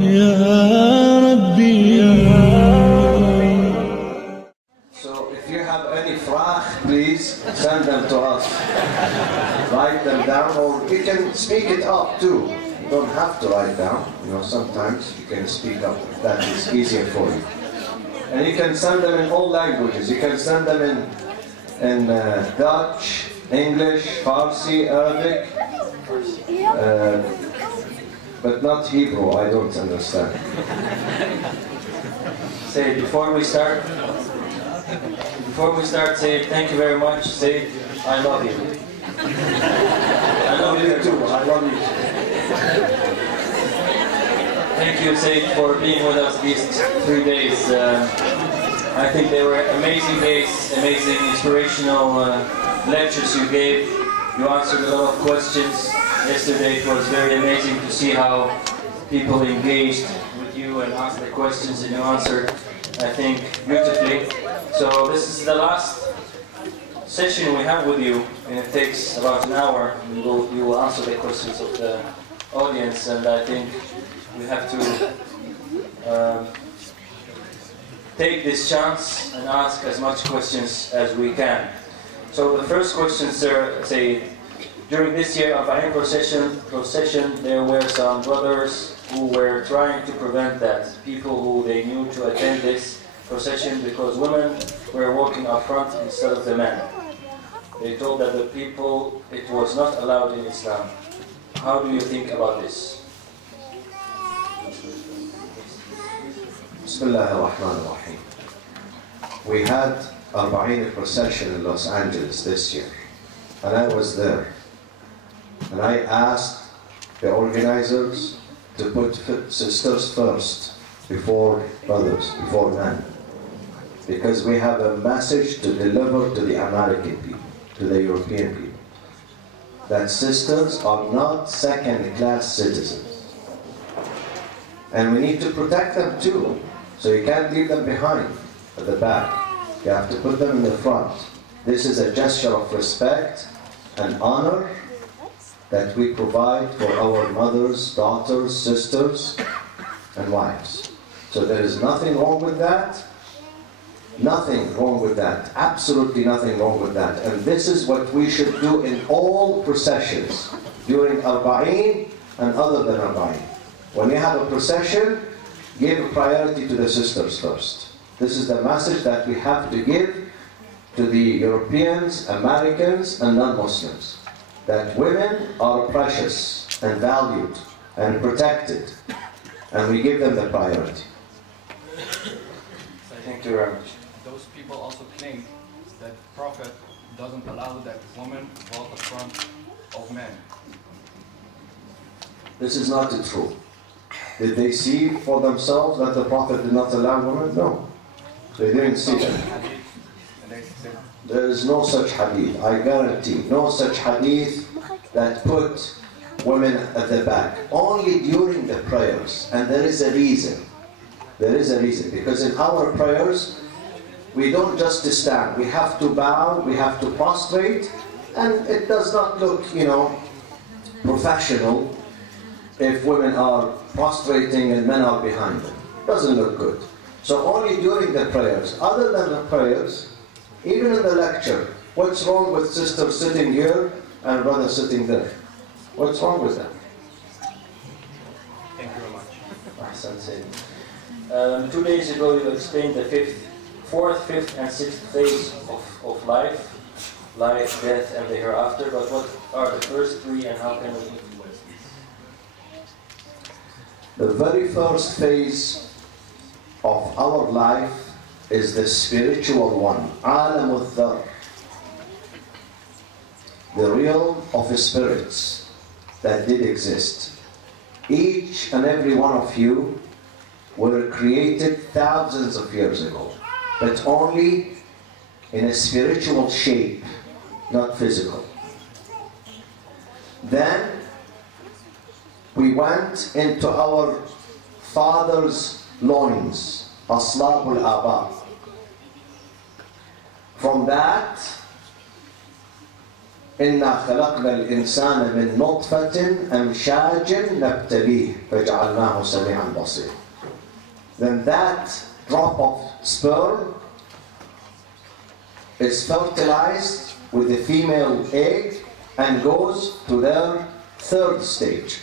يا ربي. So if you have any frag, please send them to us. Write them down, or you can speak it up too. You don't have to write down. You know, sometimes you can speak up if that is easier for you. And you can send them in all languages. You can send them in Dutch, English, Farsi, Arabic, but not Hebrew. I don't understand. Sayed, before we start, Sayed, thank you very much. Sayed, I love you. I love you too. I love you. Thank you, Sayed, for being with us these 3 days. I think they were amazing days, amazing inspirational lectures you gave. You answered a lot of questions. Yesterday it was very amazing to see how people engaged with you and asked the questions, and you answered, I think, beautifully. So this is the last session we have with you, and it takes about an hour. You will answer the questions of the audience, and I think we have to take this chance and ask as much questions as we can. So the first question, sir, say, during this year of Ahlalbait procession, there were some brothers who were trying to prevent that. People who they knew to attend this procession because women were walking up front instead of the men. They told that the people, it was not allowed in Islam. How do you think about this? Bismillah ar-Rahman ar-Rahim. We had Arba'in procession in Los Angeles this year, and I was there. And I asked the organizers to put sisters first, before brothers, before men. Because we have a message to deliver to the American people, to the European people, that sisters are not second-class citizens. And we need to protect them too. So you can't leave them behind, at the back. You have to put them in the front. This is a gesture of respect and honor that we provide for our mothers, daughters, sisters, and wives. So there is nothing wrong with that. Nothing wrong with that. Absolutely nothing wrong with that. And this is what we should do in all processions, during Arba'in and other than Arba'in. When you have a procession, give priority to the sisters first. This is the message that we have to give to the Europeans, Americans, and non-Muslims. That women are precious and valued and protected, and we give them the priority. Thank you very much. Those people also claim that the Prophet doesn't allow that women walk in front of men. This is not true. Did they see for themselves that the Prophet did not allow women? No. They didn't see that. There is no such hadith, I guarantee, no such hadith that put women at the back. Only during the prayers, and there is a reason. There is a reason, because in our prayers, we don't just stand. We have to bow, we have to prostrate, and it does not look, professional if women are prostrating and men are behind them. It doesn't look good. So only during the prayers. Other than the prayers, even in the lecture, what's wrong with sister sitting here and brother sitting there? What's wrong with that? Thank you very much. Ahsan, Sayyid. 2 days ago you explained the fourth, fifth, and sixth phase of life, death, and the hereafter, but what are the first three and how can we influence these? The very first phase of our life is the spiritual one, Alam al-Dhar, the realm of spirits that did exist. Each and every one of you were created thousands of years ago, but only in a spiritual shape, not physical. Then we went into our father's loins, Aslabul Aba. From that, إنا خلقنا الإنسان من نطفة أمشاج نبتليه فجعلناه سميعا بصيرا. Then that drop of sperm is fertilized with the female egg and goes to their third stage.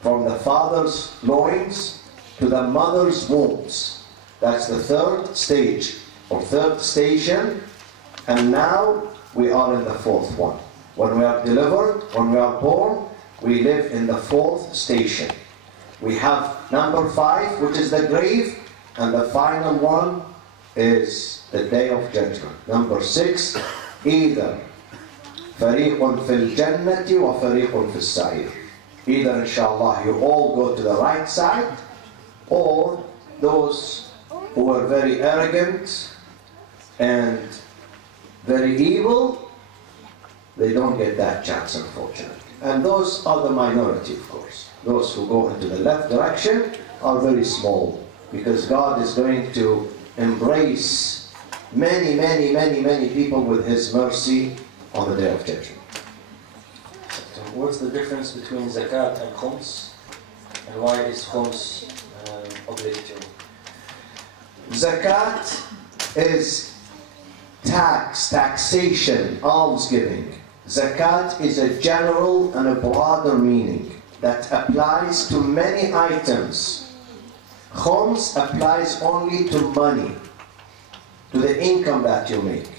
From the father's loins to the mother's wombs. That's the third stage or third station. And now we are in the fourth one. When we are delivered, when we are born, we live in the fourth station. We have number 5, which is the grave, and the final one is the day of judgment. Number 6, either فريق في الجنة وفريق في السعير. Either, inshallah, you all go to the right side, or those who are very arrogant and very evil, they don't get that chance, unfortunately. And those are the minority, of course. Those who go into the left direction are very small, because God is going to embrace many, many, many, many people with His mercy on the day of judgment. What's the difference between zakat and khums, and why is khums obligatory? Zakat is taxation, almsgiving. Zakat is a general and a broader meaning that applies to many items. Khums applies only to money, to the income that you make,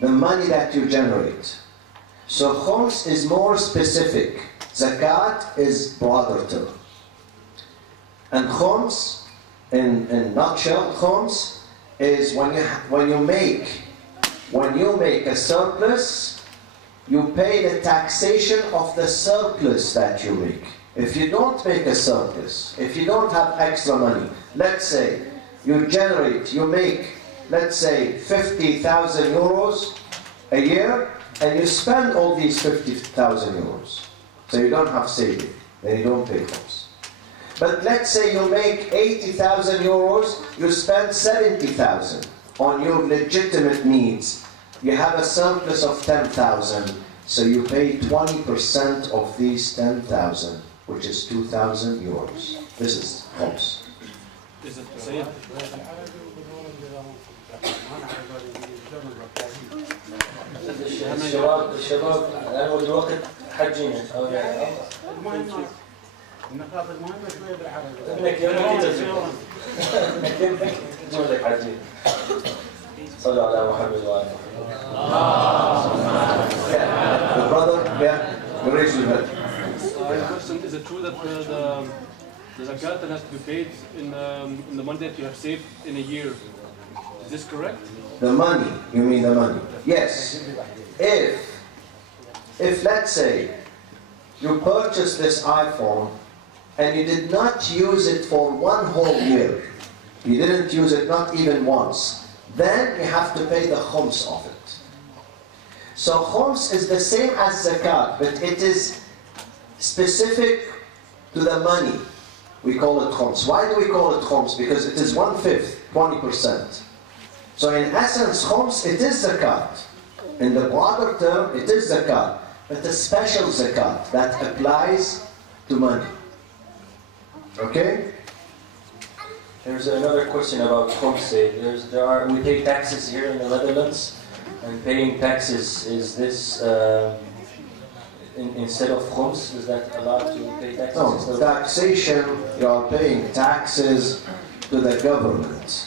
the money that you generate. So khums is more specific. Zakat is broader term. And khums, in nutshell, khums is when you make a surplus, you pay the taxation of the surplus that you make. If you don't make a surplus, if you don't have extra money, let's say you make, let's say 50,000 euros a year, and you spend all these 50,000 euros. So you don't have saving, then you don't pay khums. But let's say you make 80,000 euros, you spend 70,000 on your legitimate needs. You have a surplus of 10,000, so you pay 20% of these 10,000, which is 2,000 euros. This is khums. Is it Sayed? الشباب الآن والوقت حجين أو يعني النقاط المهمة شوية بالعربي. ابنك يوم جودك حجين. صلوا على محمد وآله. The brother, yeah, you raise your hand. Question: is it true that the zakat has to be paid in the money that you have saved in a year? Is this correct? The money, you mean the money? Yes. If let's say you purchased this iPhone and you did not use it for one whole year, you didn't use it not even once, then you have to pay the khums of it. So khums is the same as zakat, but it is specific to the money. We call it khums. Why do we call it khums? Because it is 1/5, 20%. So in essence, khums, it is zakat. In the broader term, it is zakat, but a special zakat that applies to money. Okay? There's another question about khums. We pay taxes here in the Netherlands, and paying taxes, is this instead of khums? Is that allowed to pay taxes? No, taxation, you are paying taxes to the government.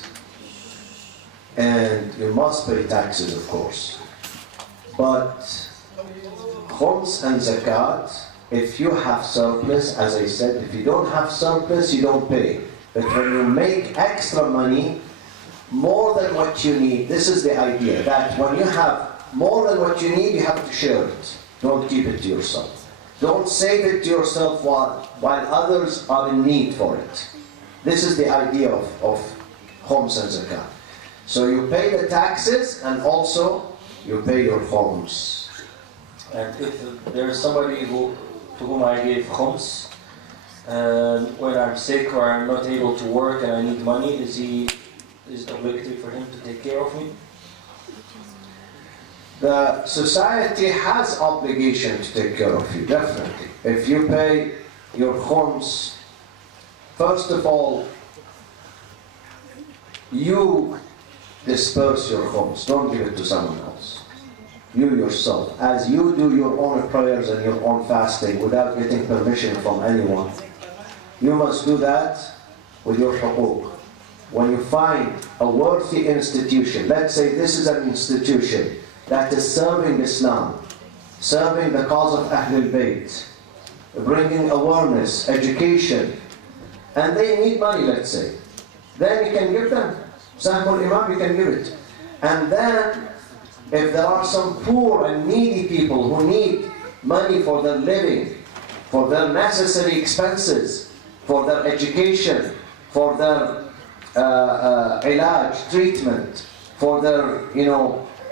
And you must pay taxes, of course. But khums and zakat, if you have surplus, as I said, if you don't have surplus, you don't pay. But when you make extra money, more than what you need, this is the idea, that when you have more than what you need, you have to share it. Don't keep it to yourself. Don't save it to yourself while others are in need for it. This is the idea of khums and zakat. So you pay the taxes and also you pay your khums. And if there is somebody to whom I gave khums, when I'm sick or I'm not able to work and I need money, is it obligatory for him to take care of me? the society has obligation to take care of you, definitely. If you pay your khums, first of all, you disperse your khums, don't give it to someone else. You yourself, as you do your own prayers and your own fasting without getting permission from anyone, you must do that with your huquq. When you find a worthy institution, let's say this is an institution that is serving Islam, serving the cause of Ahlalbait, bringing awareness, education, and they need money, let's say, then you can give them. Sahmul Imam, you can give it. And then, if there are some poor and needy people who need money for their living, for their necessary expenses, for their education, for their ilaj, treatment, for their,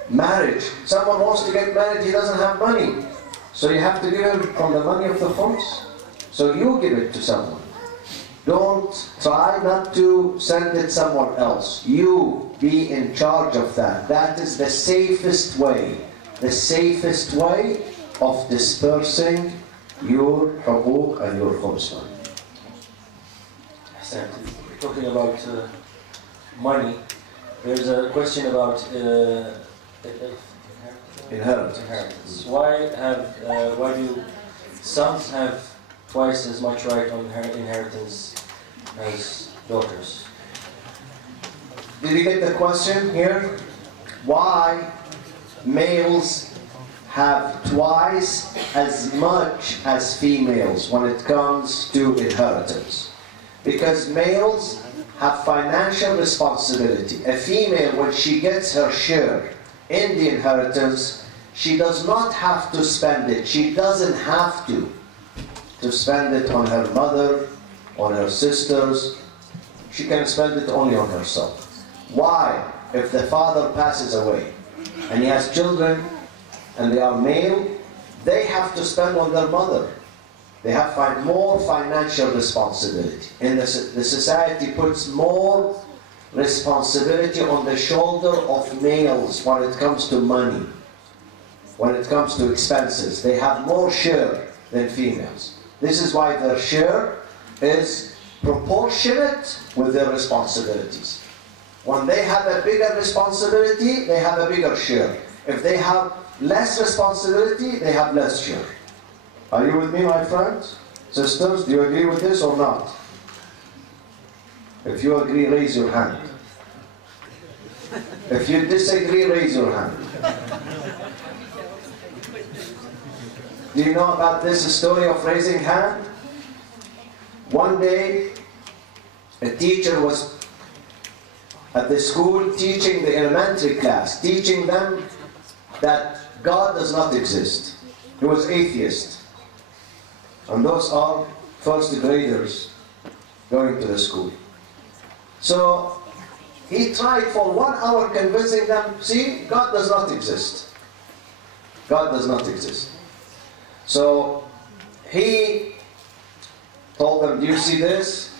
marriage. Someone wants to get married, he doesn't have money. So you have to give him from the money of the khums. So you give it to someone. Don't try not to send it somewhere else. You be in charge of that. That is the safest way. The safest way of dispersing your huquq and your khums money. Talking about money, there's a question about inheritance. Why do sons have twice as much right on inheritance as daughters? Did you get the question here? Why males have twice as much as females when it comes to inheritance? Because males have financial responsibility. A female, when she gets her share in the inheritance, she does not have to spend it. She doesn't have to spend it on her mother, on her sisters. She can spend it only on herself. Why? If the father passes away and he has children and they are male, they have to spend on their mother. They have more financial responsibility. And the society puts more responsibility on the shoulder of males when it comes to money, when it comes to expenses. They have more share than females. This is why their share is proportionate with their responsibilities. When they have a bigger responsibility, they have a bigger share. If they have less responsibility, they have less share. Are you with me, my friends? Sisters, do you agree with this or not? If you agree, raise your hand. If you disagree, raise your hand. Do you know about this story of raising hand? One day, a teacher was at the school teaching the elementary class, teaching them that God does not exist. He was atheist. And those are first graders going to the school. So he tried for 1 hour convincing them, see, God does not exist. God does not exist. So he told them, do you see this?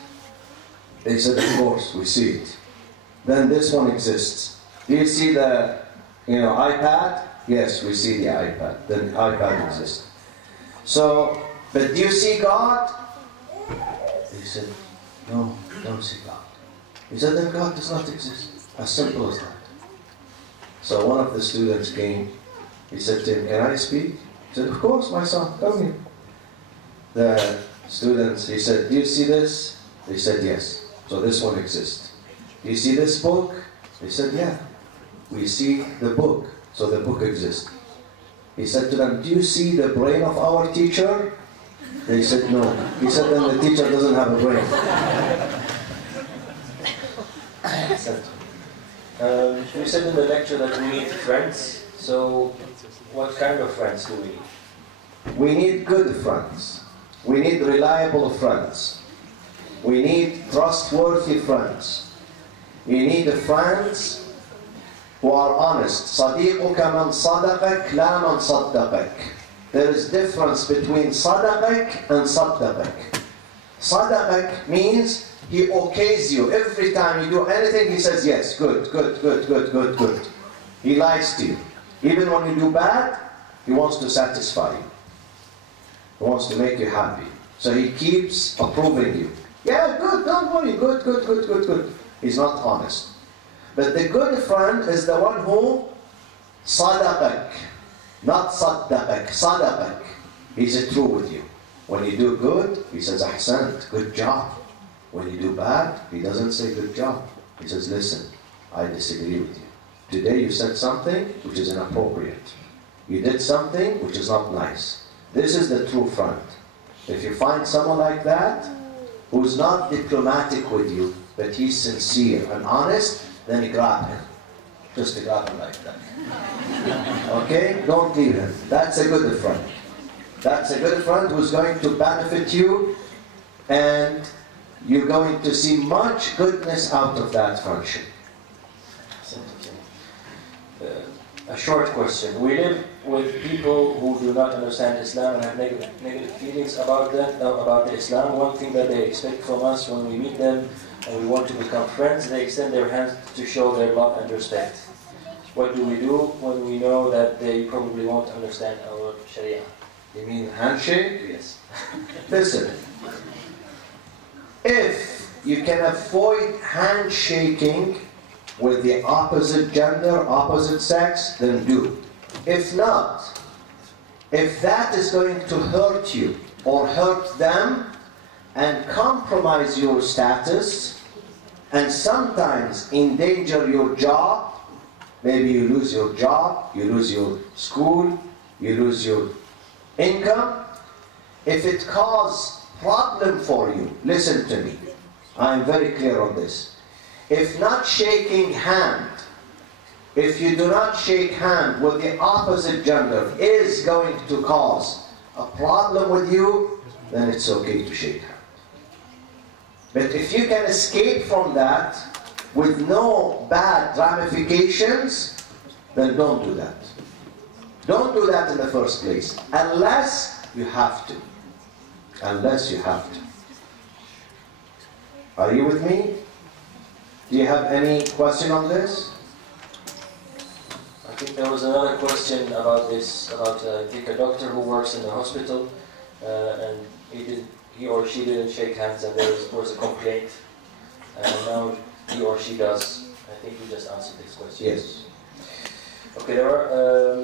They said, of course, we see it. Then this one exists. Do you see the iPad? Yes, we see the iPad. Then iPad exists. So, but do you see God? He said, no, don't see God. He said, then God does not exist. As simple as that. So one of the students came. He said to him, can I speak? He said, of course, my son, come here. The students, he said, do you see this? They said, yes. So this one exists. Do you see this book? They said, yeah. We see the book. So the book exists. He said to them, do you see the brain of our teacher? They said, no. He said, then the teacher doesn't have a brain. You said in the lecture that we need friends. So what kind of friends do we need? We need good friends. We need reliable friends. We need trustworthy friends. You need friends who are honest. صديقك من صدقك لا من صدقك. There is difference between صدقك and صدقك. صدقك means he okays you. Every time you do anything, he says, yes, good, good, good, good, good, good. He lies to you. Even when you do bad, he wants to satisfy you. He wants to make you happy. So he keeps approving you. Yeah, good, don't worry, good, good, good, good, good. He's not honest. But the good friend is the one who sadaqak, not saddaqak, sadaqak. He's true with you. When you do good, he says, ahsant, good job. When you do bad, he doesn't say good job. He says, listen, I disagree with you. Today you said something which is inappropriate. You did something which is not nice. This is the true friend. If you find someone like that, who's not diplomatic with you, but he's sincere and honest, then you grab him. Just grab him like that. Okay? Don't leave him. That's a good friend. That's a good friend who's going to benefit you, and you're going to see much goodness out of that friendship. A short question. We live with people who do not understand Islam and have negative feelings about them, about the Islam. One thing that they expect from us when we meet them and we want to become friends, they extend their hands to show their love and respect. What do we do when we know that they probably won't understand our Sharia? You mean handshake? Yes. Listen, if you can avoid handshaking with the opposite gender, opposite sex, then do. If not, if that is going to hurt you or hurt them and compromise your status and sometimes endanger your job, maybe you lose your job, you lose your school, you lose your income, if it causes problem for you, listen to me, I'm very clear on this. If not shaking hand, if you do not shake hand with the opposite gender is going to cause a problem with you, then it's okay to shake hand. But if you can escape from that with no bad ramifications, then don't do that. Don't do that in the first place, unless you have to. Unless you have to. Are you with me? Do you have any question on this? I think there was another question about this, about I think a doctor who works in the hospital and he or she didn't shake hands and there was a complaint and now he or she does. I think we just answered this question. Yes. Okay, there are,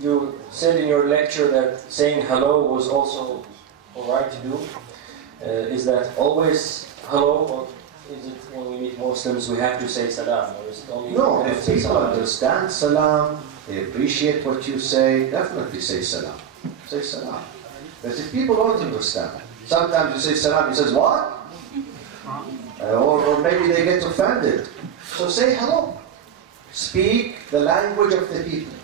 you said in your lecture that saying hello was also alright to do. Is that always hello, or is it when we meet Muslims we have to say salam? Or is it only no, if people understand salam, they appreciate what you say, definitely say salam. Say salam. But if people don't understand, sometimes you say salam, he says what? Or maybe they get offended. So say hello. Speak the language of the people.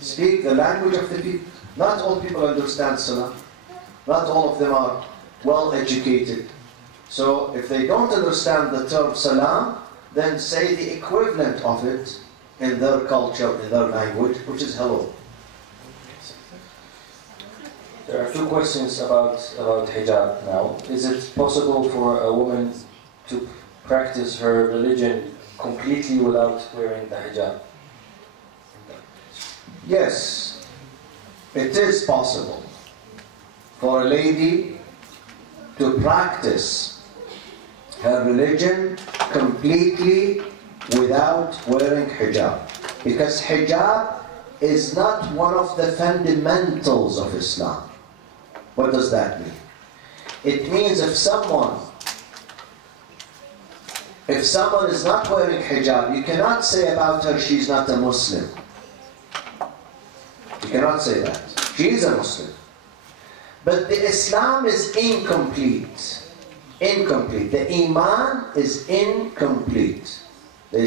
Speak the language of the people. Not all people understand salam. Not all of them are well educated. So if they don't understand the term salam, then say the equivalent of it in their culture, in their language, which is hello. There are two questions about hijab now. Is it possible for a woman to practice her religion completely without wearing the hijab? Yes, it is possible for a lady to practice her religion completely without wearing hijab. Because hijab is not one of the fundamentals of Islam. What does that mean? It means if someone is not wearing hijab, you cannot say about her she's not a Muslim. You cannot say that. She is a Muslim. But the Islam is incomplete. Incomplete. The Iman is incomplete. The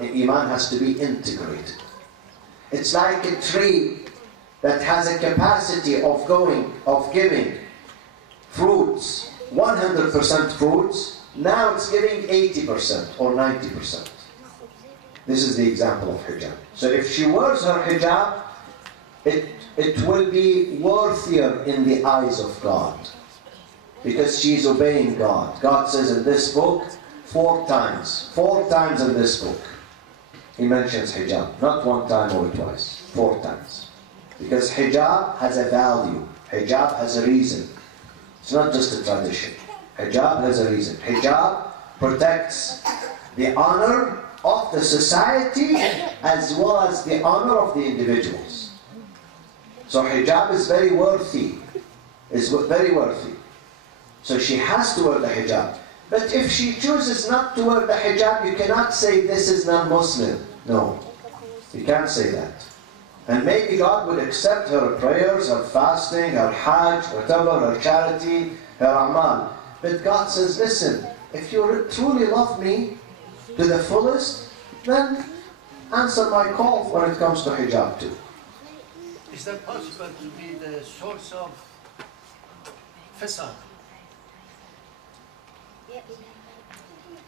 Iman has to be integrated. It's like a tree that has a capacity of giving fruits, 100% fruits. Now it's giving 80% or 90%. This is the example of hijab. So if she wears her hijab, it will be worthier in the eyes of God. Because she's obeying God. God says in this book, 4 times in this book, he mentions hijab. Not one time or twice, 4 times. Because hijab has a value. Hijab has a reason. It's not just a tradition. Hijab has a reason. Hijab protects the honor of the society as well as the honor of the individuals. So hijab is very worthy. It's very worthy. So she has to wear the hijab. But if she chooses not to wear the hijab, you cannot say this is non-Muslim. No, you can't say that. And maybe God will accept her prayers, her fasting, her hajj, whatever, her charity, her amal. But God says, listen, if you truly love me to the fullest, then answer my call when it comes to hijab too. Is that possible to be the source of fasad?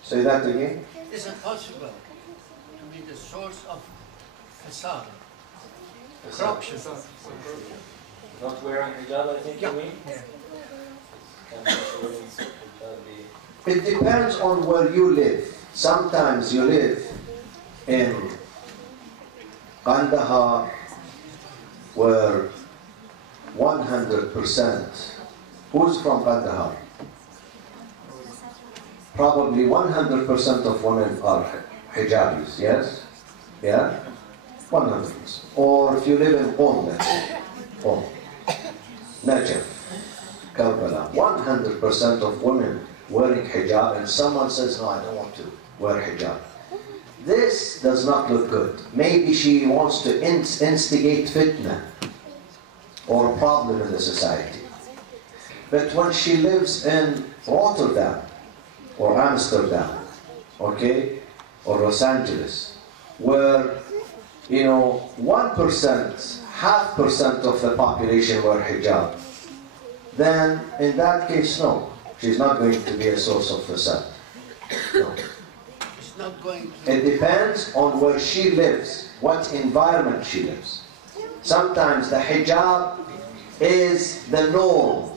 Say that again. Is it possible to be the source of fasad? Corruption. Not wearing hijab, I think you mean? It depends on where you live. Sometimes you live in Kandahar, where 100%, who's from Kandahar? Probably 100% of women are hijabis, yes? Yeah? 100%. Or if you live in Qom, let's say, Qom, Najaf, Karbala, 100% of women wearing hijab, and someone says, no, I don't want to wear hijab. This does not look good. Maybe she wants to instigate fitna or a problem in the society. But when she lives in Rotterdam or Amsterdam, okay, or Los Angeles, where 1%, 0.5% of the population wear hijab, then in that case, no, she's not going to be a source of fasad. No. It's not going to... It depends on where she lives, what environment she lives. Sometimes the hijab is the norm.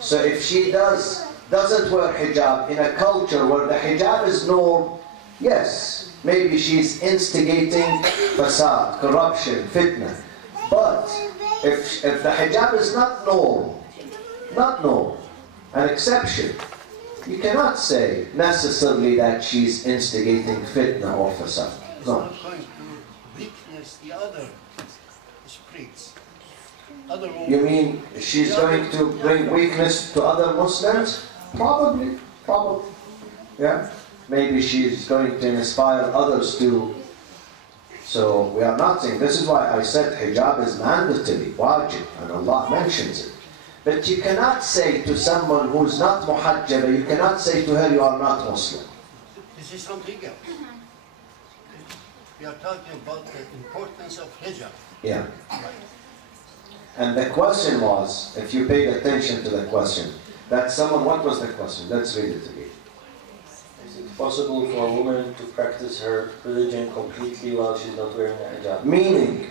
So if she doesn't wear hijab in a culture where the hijab is norm, yes, maybe she's instigating fasad, corruption, fitna. But if the hijab is not norm, an exception, you cannot say necessarily that she's instigating fitna or fasad. It's No. not going to weakness the other spirits. Other You mean she's going to bring weakness to other Muslims? Probably. Yeah. Maybe she's going to inspire others to. So we are not saying, this is why I said hijab is mandatory, wajib, and Allah mentions it. But you cannot say to someone who's not muhajjaba, you cannot say to her, you are not Muslim. This is something else. We are talking about the importance of hijab. Yeah. And the question was, if you paid attention to the question, that someone, what was the question? Let's read it again. Is it possible for a woman to practice her religion completely while she's not wearing a hijab? Meaning,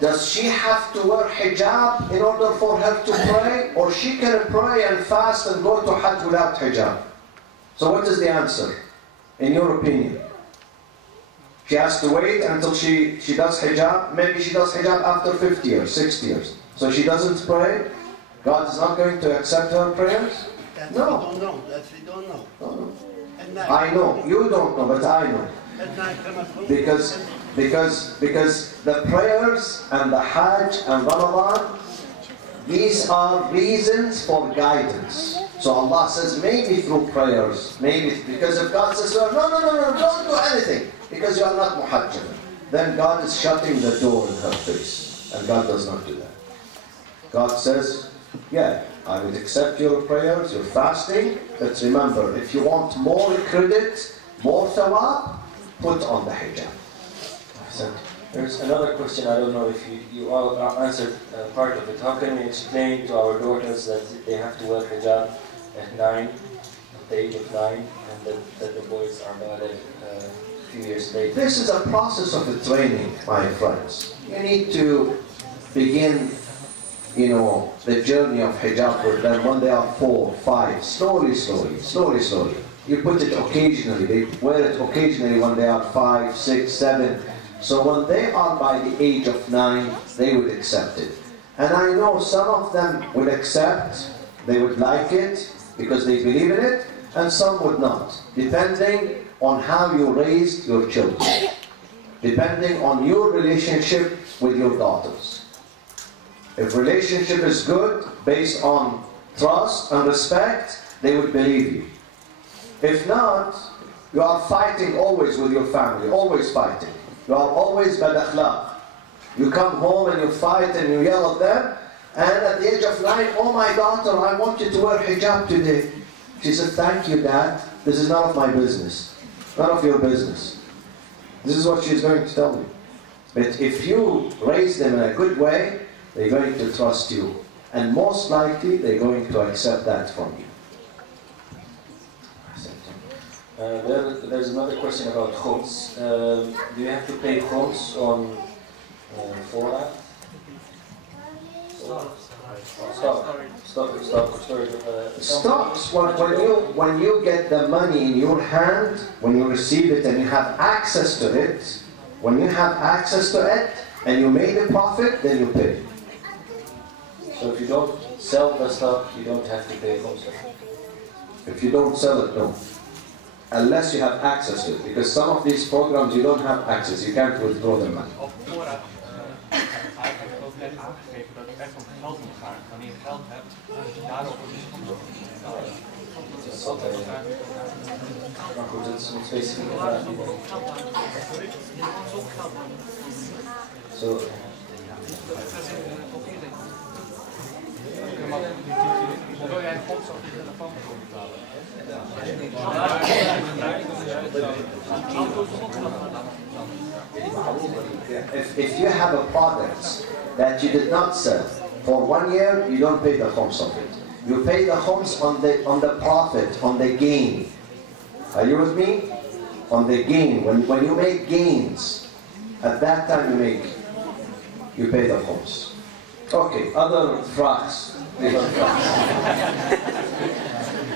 does she have to wear hijab in order for her to pray, or she can pray and fast and go to Hajj without hijab? So what is the answer, in your opinion? She has to wait until she does hijab. Maybe she does hijab after 50 years, 60 years. So she doesn't pray? God is not going to accept her prayers? That No. we don't know. That we don't know. No. At night. I know. You don't know, but I know. At night, come at home. Because the prayers and the Hajj and Ramadan, these are reasons for guidance. So Allah says maybe through prayers, maybe because if God says, no, don't do anything because you are not muhajjab, then God is shutting the door in her face, and God does not do that. God says, yeah, I would accept your prayers, your fasting, but remember, if you want more credit, more thawab, put on the hijab. So, there's another question, I don't know if you all answered part of it. How can we explain to our daughters that they have to wear hijab at 9, at the age of 9, and that the boys are baligh a few years later? This is a process of a training, my friends. You need to begin, the journey of hijab with them when they are 4, 5, slowly. You put it occasionally. They wear it occasionally when they are 5, 6, 7. So when they are by the age of 9, they would accept it. And I know some of them would accept, they would like it because they believe in it, and some would not, depending on how you raised your children, depending on your relationship with your daughters. If relationship is good, based on trust and respect, they would believe you. If not, you are fighting always with your family, always fighting. You are always bad akhlaq. You come home and you fight and you yell at them, and at the age of 9, oh my daughter, I want you to wear hijab today. She said, thank you, Dad. This is none of my business. None of your business. This is what she's going to tell you. But if you raise them in a good way, they're going to trust you. And most likely, they're going to accept that from you. There's another question about khums. Do you have to pay khums on voorraad? Stocks, when you get the money in your hand, when you receive it and you have access to it, when you have access to it and you made a profit, then you pay. So if you don't sell the stock, you don't have to pay khums. If you don't sell it, no. Unless you have access to it. Because some of these programs you don't have access, you can't withdraw the money. Eigenlijk ook net aangegeven dat het echt om geld moet gaan. Wanneer je geld hebt, daarover is het nog. Dat is altijd. Maar goed, dat is een specifieke vraag. Zo. Wil jij een fonds op je telefoon betalen? If you have a product that you did not sell for 1 year, you don't pay the khums of it. You pay the khums on the profit, on the gain. Are you with me? On the gain. When you make gains, at that time you pay the khums. Okay, other vrags.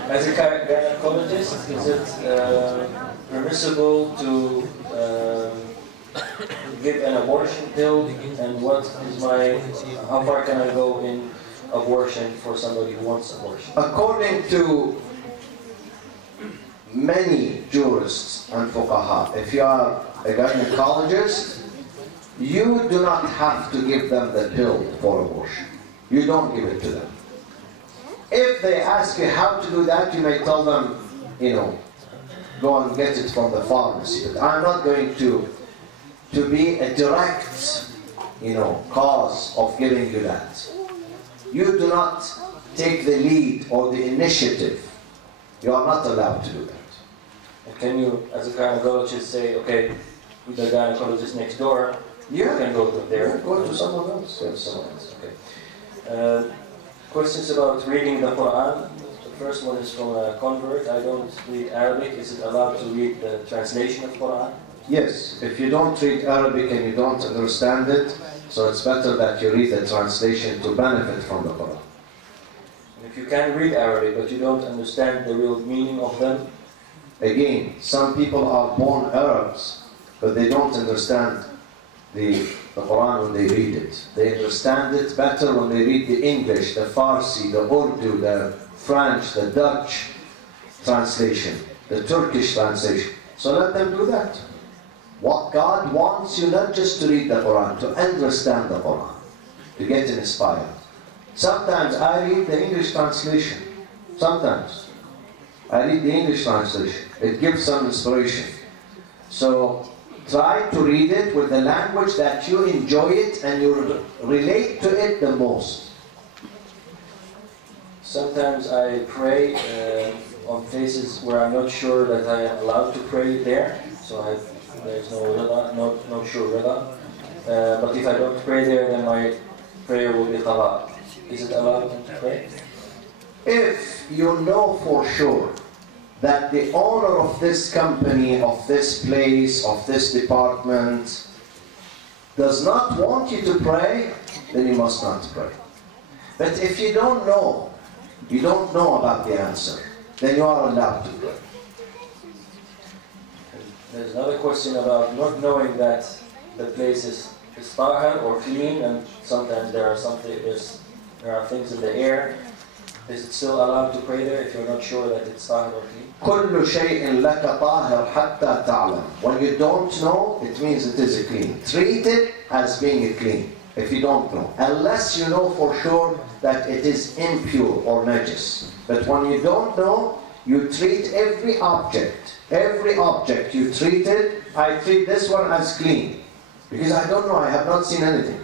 As a gynecologist, is it permissible to give an abortion pill? And how far can I go in abortion for somebody who wants abortion? According to many jurists and fuqaha, if you are a gynecologist, you do not have to give them the pill for abortion. You don't give it to them. If they ask you how to do that, you may tell them, go and get it from the pharmacy. But I'm not going to be a direct, cause of giving you that. You do not take the lead or the initiative. You are not allowed to do that. And can you, as a gynecologist, say, okay, with the gynecologist next door, you can go to there. Yeah, go to someone else. Yeah, someone else. Okay. Questions about reading the Quran. The first one is from a convert. I don't read Arabic. Is it allowed to read the translation of Quran? Yes. If you don't read Arabic and you don't understand it, so it's better that you read the translation to benefit from the Quran. And if you can read Arabic but you don't understand the real meaning of them? Again, some people are born Arabs, but they don't understand the Quran when they read it. They understand it better when they read the English, the Farsi, the Urdu, the French, the Dutch translation, the Turkish translation. So let them do that. What God wants you not just to read the Quran, to understand the Quran, to get inspired. Sometimes I read the English translation. Sometimes I read the English translation. It gives some inspiration. So try to read it with the language that you enjoy it and you relate to it the most. Sometimes I pray on places where I'm not sure that I am allowed to pray there. So there's no rida, no sure rida. But if I don't pray there, then my prayer will be qada. Is it allowed to pray? If you know for sure that the owner of this company, of this place, of this department does not want you to pray, then you must not pray. But if you don't know about the answer, then you are allowed to pray. There's another question about not knowing that the place is tahir or clean, and sometimes there are things in the air. Is it still allowed to pray there if you're not sure that it's tahir or clean? كل شيء لك طاهر حتى تعلم. When you don't know, it means it is clean. Treat it as being clean if you don't know. Unless you know for sure that it is impure or najis. But when you don't know, you treat every object you treat it. I treat this one as clean. Because I don't know, I have not seen anything.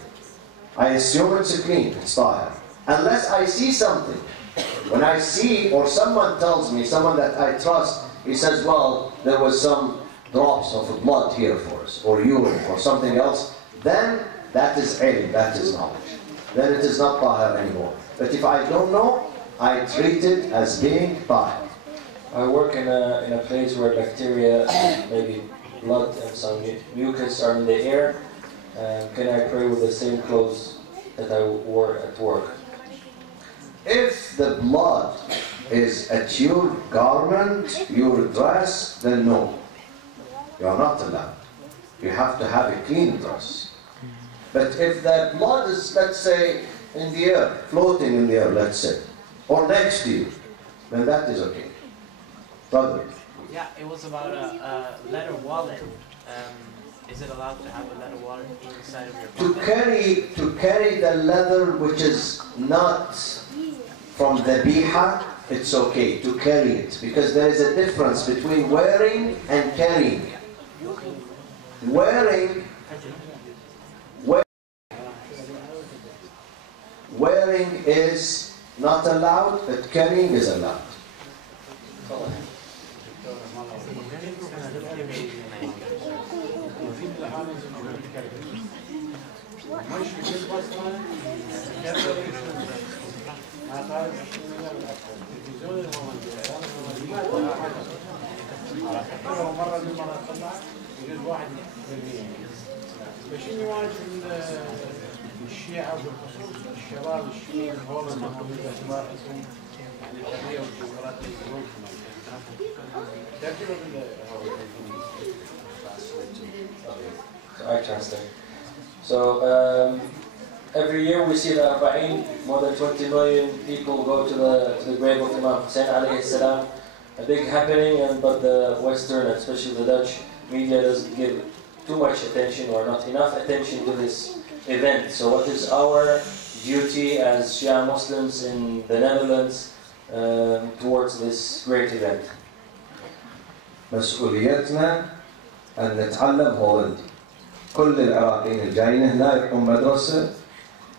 I assume it's clean, it's tahir. Unless I see something. When I see, or someone tells me, someone that I trust, he says, well, there was some drops of blood here for us, or urine, or something else, then that is ilm, that is knowledge. Then it is not tahir anymore. But if I don't know, I treat it as being tahir. I work in a place where bacteria, maybe blood and some mucus are in the air. Can I pray with the same clothes that I wore at work? If the blood is at your garment, your dress, then no. You are not allowed. You have to have a clean dress. But if the blood is, let's say, in the air, floating in the air, let's say, or next to you, then that is okay. Brother. Yeah, it was about a leather wallet. Is it allowed to have a leather wallet inside of your pocket? To carry the leather which is not from the biha, it's okay to carry it, because there is a difference between wearing and carrying. Wearing is not allowed, but carrying is allowed. الشيعة وبالخصوص الشباب الشيعي هون المحكومين باعتبارهم يعني الحرية والديمقراطية So I translate. So every year we see the Arba'in, more than 20 million people go to the grave of Imam Hussein alayhi salam. A big happening, but the Western, especially the Dutch media, doesn't give too much attention or not enough attention to this event. So what is our duty as Shia Muslims in the Netherlands towards this great event? مسؤوليتنا أن نتعلم هولندي. كل العراقيين الجايين هنا يروحون مدرسة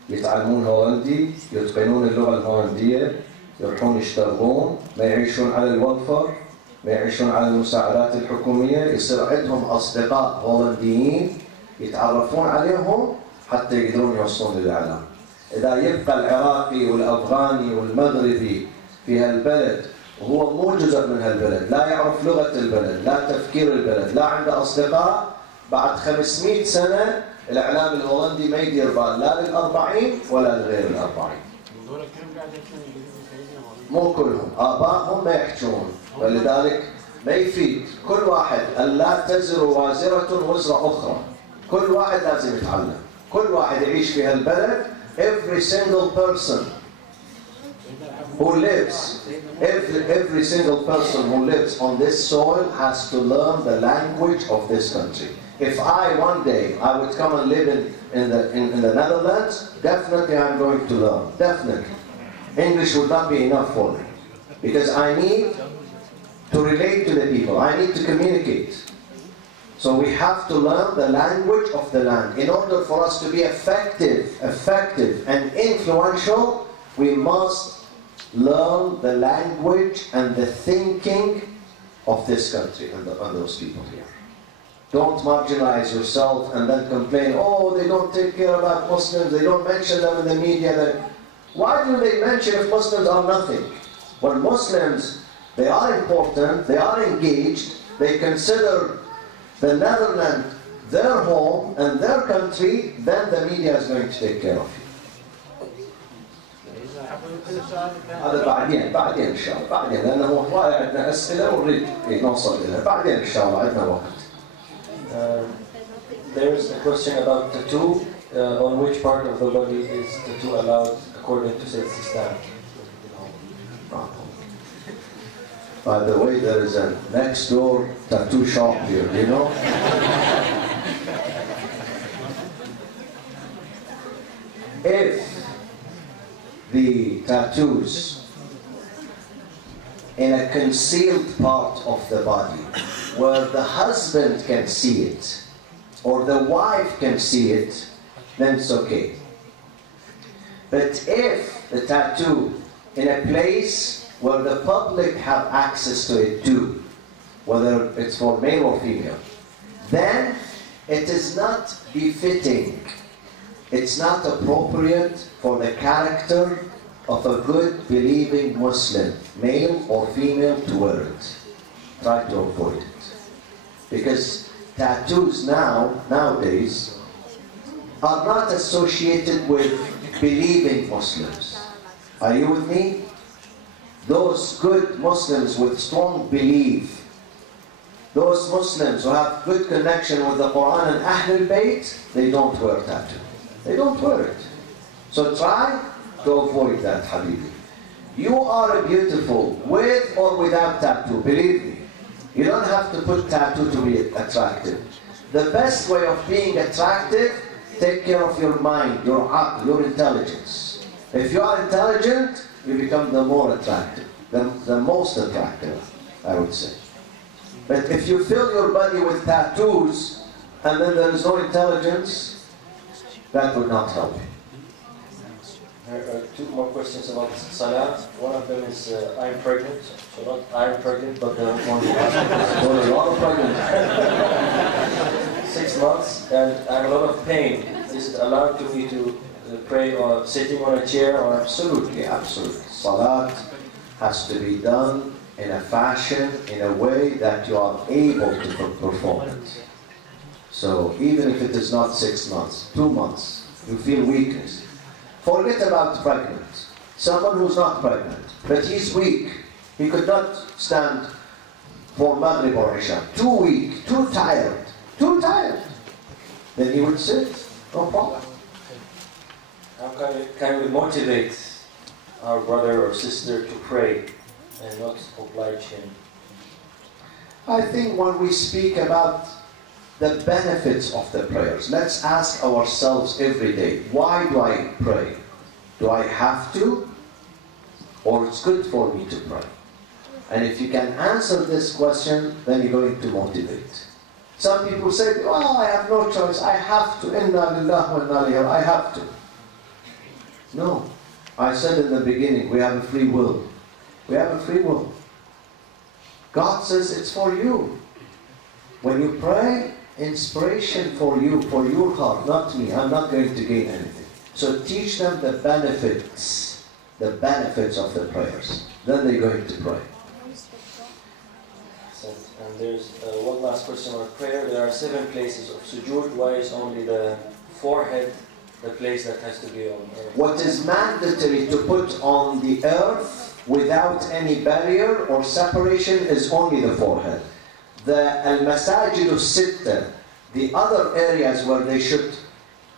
يتعلمون هولندي، يتقنون اللغة الهولندية، يروحون يشتغلون، ما يعيشون على الوظفة، ما يعيشون على المساعدات الحكومية، يصير عندهم أصدقاء هولنديين يتعرفون عليهم حتى يقدرون يوصلون للإعلام. إذا يبقى العراقي والأفغاني والمغربي في هالبلد وهو مو جزء من هالبلد، لا يعرف لغة البلد، لا تفكير البلد، لا عنده أصدقاء، بعد 500 سنة الإعلام الهولندي ما يدير بال لا لل40 ولا لغير ال40. مو كلهم، آبائهم ما يحجون، ولذلك ما يفيد. كل واحد ألا تزر وازرة وزر أخرى. كل واحد لازم يتعلم. كل واحد يعيش في هالبلد. Every single person who lives, every single person who lives on this soil has to learn the language of this country. If one day I would come and live in the Netherlands, definitely I'm going to learn. Definitely. English would not be enough for me, because I need to relate to the people. I need to communicate. So we have to learn the language of the land. In order for us to be effective and influential, we must learn the language and the thinking of this country and those people here. Don't marginalize yourself and then complain, oh, they don't take care about Muslims, they don't mention them in the media. Why do they mention if Muslims are nothing? When Muslims, they are important, they are engaged, they consider the Netherlands their home and their country, then the media is going to take care of you. هذا بعدين إن شاء الله، بعدين لأنه هواي عندنا أسئلة ونريد نوصل إليها، بعدين إن شاء الله عندنا وقت. There's a question about tattoo. On which part of the body is tattoo allowed according to Sayyid Sistan? By the way, there is a next door tattoo shop here, you know? If the tattoos in a concealed part of the body where the husband can see it or the wife can see it, then it's okay. But if the tattoo in a place where the public have access to it too, whether it's for male or female, then it is not befitting, it's not appropriate for the character of a good believing Muslim, male or female, to wear it. Try to avoid it. Because tattoos nowadays are not associated with believing Muslims. Are you with me? Those good Muslims with strong belief, those Muslims who have good connection with the Quran and Ahlalbait, they don't wear tattoo. They don't wear it. So try to avoid that, Habibi. You are beautiful with or without tattoo, believe me. You don't have to put tattoo to be attractive. The best way of being attractive, take care of your mind, your aql, your intelligence. If you are intelligent, you become the more attractive, the most attractive, I would say. But if you fill your body with tattoos and then there is no intelligence, that would not help you. There are two more questions about Salah. One of them is, I'm pregnant. So not I'm pregnant, but the one who asked. A lot of pregnant. 6 months, and I have a lot of pain. Is it allowed to me to pray or sitting on a chair? Or Absolutely, absolutely. Salat has to be done in a fashion, in a way that you are able to perform it. So even if it is not 6 months, 2 months, you feel weakness. Forget about pregnant. Someone who's not pregnant, but he's weak. He could not stand for Maghrib or Isha. Too weak, too tired. Then he would sit, no problem. how can we motivate our brother or sister to pray and not oblige him? I think when we speak about the benefits of the prayers, let's ask ourselves every day, why do I pray? Do I have to? Or it's good for me to pray? And if you can answer this question, then you're going to motivate. Some people say, oh, I have no choice, I have to. Inna lillahi wa inna ilayhi raji'un. I have to. No. I said in the beginning, we have a free will. We have a free will. God says it's for you. When you pray, inspiration for you, for your heart, not me. I'm not going to gain anything. So teach them the benefits of the prayers. Then they're going to pray. And there's one last question on prayer. There are 7 places of sujood. Why is only the forehead the place that has to be on earth? What is mandatory to put on the earth without any barrier or separation is only the forehead. The al-masajid al-sitta, the other areas where they should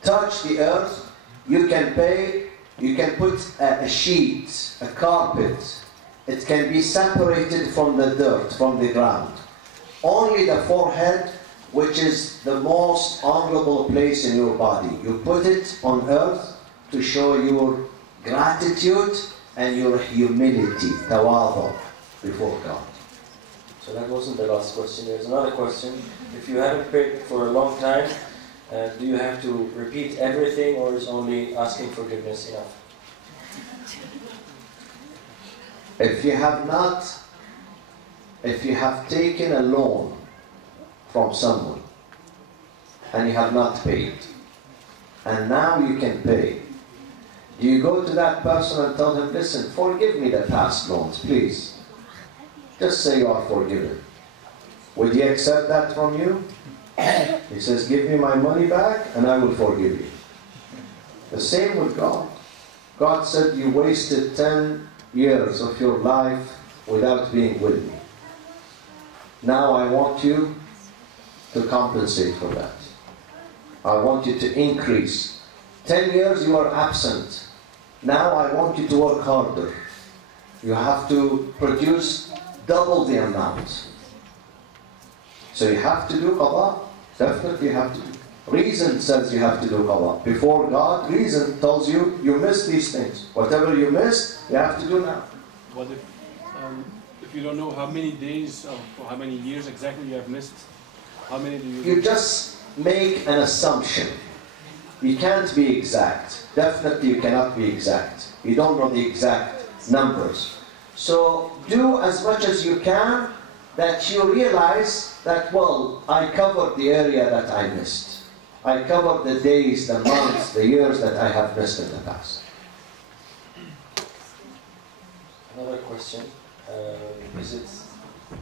touch the earth, you can put a sheet, a carpet. It can be separated from the dirt, from the ground. Only the forehead, which is the most honorable place in your body, you put it on earth to show your gratitude and your humility, tawadu, before God. So that wasn't the last question. There's another question. If you haven't prayed for a long time, do you have to repeat everything, or is only asking forgiveness enough? If you have taken a loan from someone and you have not paid, and now you can pay, do you go to that person and tell him, listen, forgive me the past loans, please? Just say you are forgiven. Would he accept that from you? He says, give me my money back and I will forgive you. The same with God. God said, you wasted 10 years of your life without being with me. Now I want you to compensate for that. I want you to increase. 10 years you were absent. Now I want you to work harder. You have to produce double the amount. So you have to do qada. Definitely you have to do. Reason says you have to do qada. Before God, reason tells you, you missed these things. Whatever you missed, you have to do now. What if you don't know how many days or how many years exactly you have missed? How many do you? You just make an assumption. You can't be exact. Definitely you cannot be exact. You don't know the exact numbers. So do as much as you can that you realize that, well, I covered the area that I missed. I covered the days, the months, the years that I have missed in the past. Another question. Is it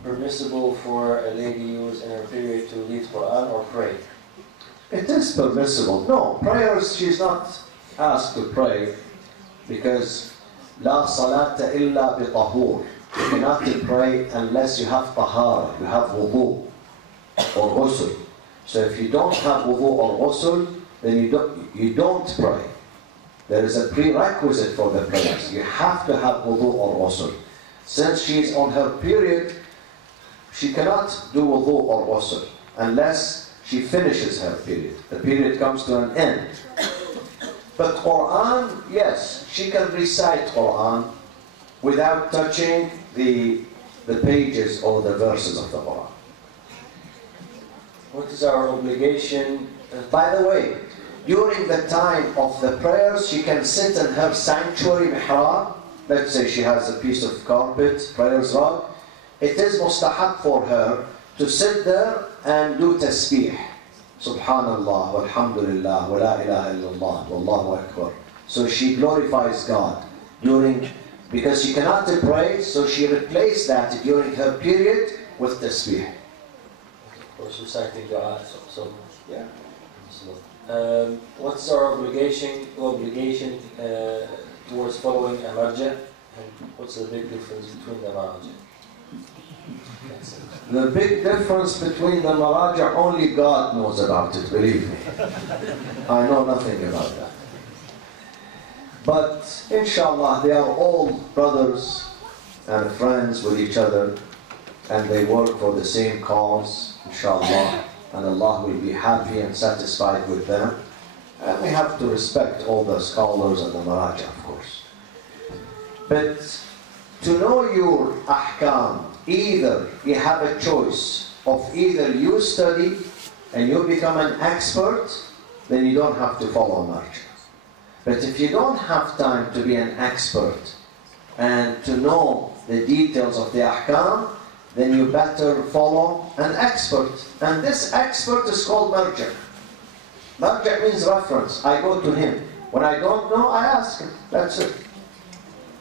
permissible for a lady who is in her period to read Quran or pray? It is permissible. No, prayers, she's not asked to pray because La salata illa bi tahur. You cannot pray unless you have tahara, you have wudu or ghusl. So if you don't have wudu or ghusl, then you don't pray. There is a prerequisite for the prayers. You have to have wudu or ghusl. Since she is on her period, she cannot do wudu or ghusl unless she finishes her period. The period comes to an end. But Quran, yes, she can recite Quran without touching the pages or the verses of the Quran. What is our obligation? By the way, during the time of the prayers, she can sit in her sanctuary mihrab. Let's say she has a piece of carpet, prayers rug. It is mustahab for her to sit there and do tasbih. Subhanallah, walhamdulillah, wa la ilaha illallah, wallahu akbar. So she glorifies God because she cannot pray, so she replaced that during her period with tasbih. Or reciting dua, so yeah. What's our obligation towards following a marja? And what's the big difference between the marja? The big difference between the maraja, only God knows about it, believe me. I know nothing about that. But inshallah, they are all brothers and friends with each other, and they work for the same cause, inshallah, and Allah will be happy and satisfied with them. And we have to respect all the scholars and the maraja, of course. But to know your ahkam, either you have a choice of either you study and you become an expert, then you don't have to follow a marja. But if you don't have time to be an expert and to know the details of the ahkam, then you better follow an expert. And this expert is called marja. Marja means reference. I go to him. When I don't know, I ask him. That's it.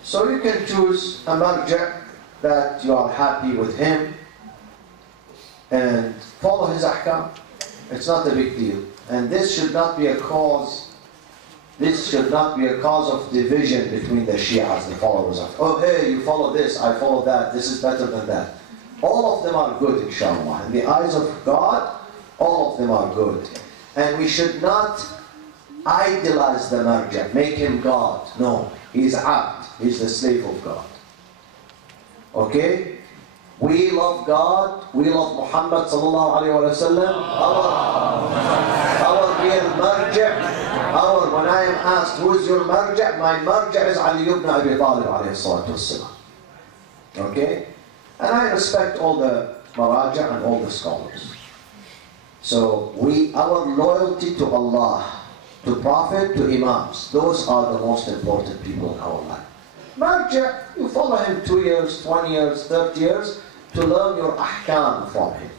So you can choose a marja that you are happy with him and follow his ahkam. It's not a big deal. And this should not be a cause. This should not be a cause of division between the Shias, the followers of, oh hey, you follow this, I follow that, this is better than that. All of them are good, inshallah. In the eyes of God, all of them are good. And we should not idolize the marja, make him God. No, he's abd, he's the slave of God. Okay? We love God, we love Muhammad sallallahu alayhi wa sallam. Our real marja, when I am asked who is your marja, my marja is Ali ibn Abi Talib alayhi salatu wassalam. Okay? And I respect all the maraja and all the scholars. So our loyalty to Allah, to Prophet, to Imams, those are the most important people in our life. Marja, you follow him 2 years, 20 years, 30 years to learn your ahkam from him.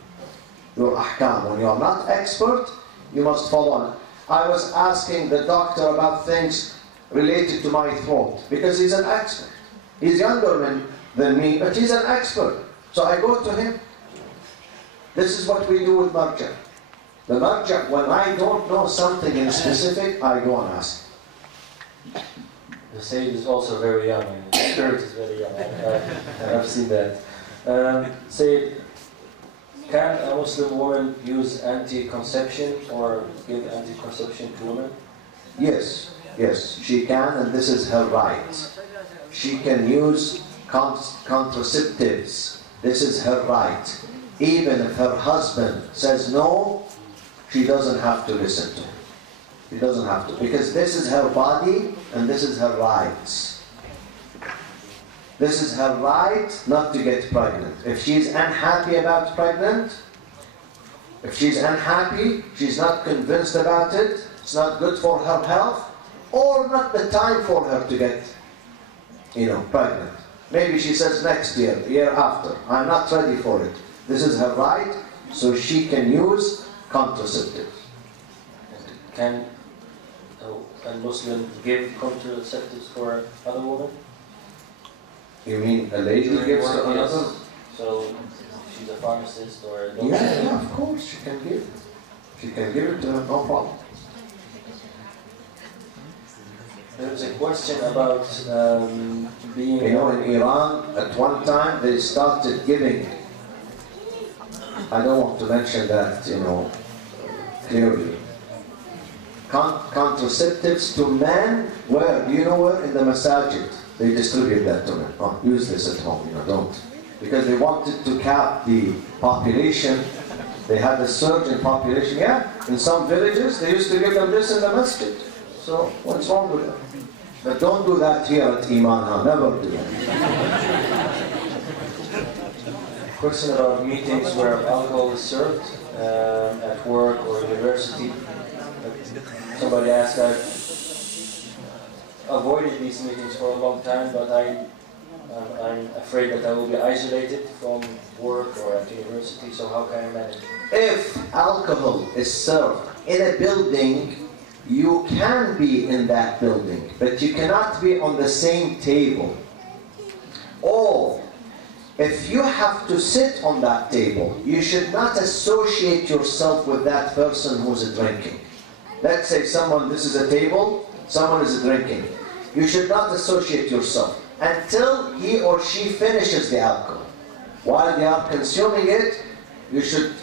Your ahkam. When you are not expert, you must follow him. I was asking the doctor about things related to my throat because he's an expert. He's younger than me, but he's an expert. So I go to him. This is what we do with marja. The marja, when I don't know something in specific, I go and ask. The Sayed is also very young, and the spirit is very young. I've seen that. Sayed, Can a Muslim woman use anti-conception or give anti-conception to women? Yes, yes, she can, and this is her right. She can use contraceptives. This is her right. Even if her husband says no, she doesn't have to listen to him. She doesn't have to, because this is her body and this is her rights. This is her right not to get pregnant. If she's unhappy about pregnant, if she's unhappy, she's not convinced about it, it's not good for her health, or not the time for her to get, pregnant. Maybe she says next year, the year after, I'm not ready for it. This is her right, so she can use contraceptives. Can a Muslim give contraceptives for other women? You mean a lady gives to another? Yes. So she's a pharmacist or a doctor? Yeah, of course, she can give it. She can give it to her, no problem. There is a question about being... in Iran, at one time, they started giving, I don't want to mention that, clearly, contraceptives to men. Where? Do you know where? In the masajid. They distribute that to men. Oh, use this at home, don't. Because they wanted to cap the population. They had a surge in population. Yeah, in some villages, they used to give them this in the masjid. So, what's wrong with that? But don't do that here at Iman, never do that. Question about meetings where alcohol is served at work or university. Somebody asked, I've avoided these meetings for a long time, but I'm afraid that I will be isolated from work or at university, so how can I manage? If alcohol is served in a building, you can be in that building, but you cannot be on the same table. Or, if you have to sit on that table, you should not associate yourself with that person who's drinking. Let's say this is a table, someone is drinking. You should not associate yourself until he or she finishes the alcohol. While they are consuming it, you should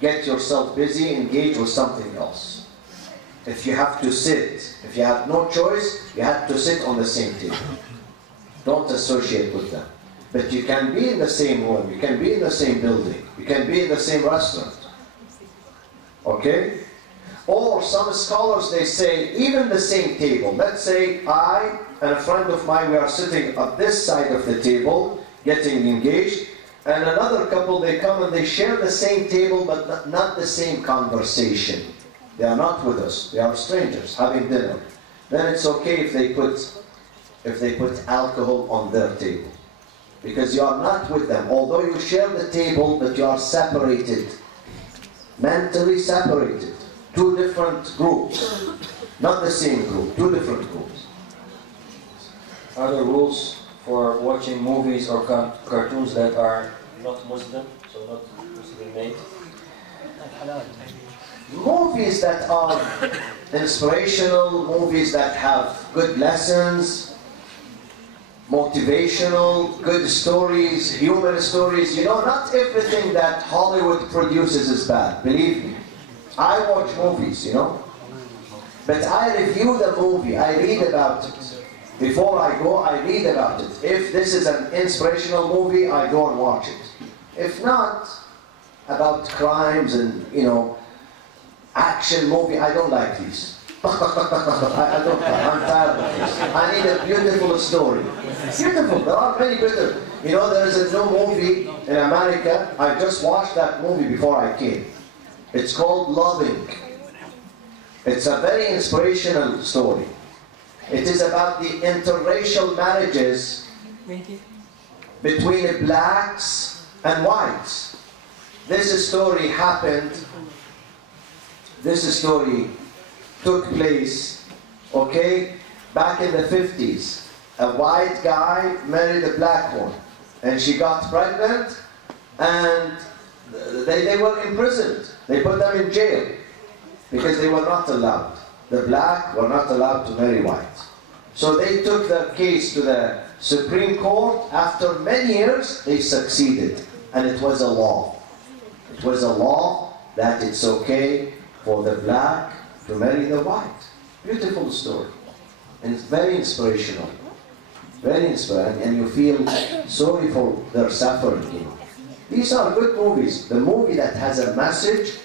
get yourself busy, engage with something else. If you have to sit, if you have no choice, you have to sit on the same table. Don't associate with them. But you can be in the same room, you can be in the same building, you can be in the same restaurant. Okay? Or some scholars, they say, even the same table. Let's say I and a friend of mine, we are sitting at this side of the table, getting engaged, and another couple, they come and they share the same table, but not the same conversation. They are not with us. They are strangers having dinner. Then it's okay if they put alcohol on their table, because you are not with them. Although you share the table, but you are separated, mentally separated. Two different groups, not the same group, two different groups. Are there rules for watching movies or cartoons that are not Muslim, so not Muslim made? Movies that are inspirational, movies that have good lessons, motivational, good stories, human stories. Not everything that Hollywood produces is bad, believe me. I watch movies, but I review the movie, I read about it. Before I go, I read about it. If this is an inspirational movie, I go and watch it. If not, about crimes and, action movie, I don't like these. I don't like, I'm tired of this. I need a beautiful story. Beautiful, there are many better. There is a new movie in America, I just watched that movie before I came. It's called Loving. It's a very inspirational story. It is about the interracial marriages between blacks and whites. This story took place, back in the 50s. A white guy married a black woman, and she got pregnant, and they were imprisoned. They put them in jail because they were not allowed. The black were not allowed to marry white. So they took their case to the Supreme Court. After many years, they succeeded. and it was a law. It was a law that it's okay for the black to marry the white. Beautiful story. And it's very inspirational. Very inspiring, and you feel sorry for their suffering, you know. These are good movies. The movie that has a message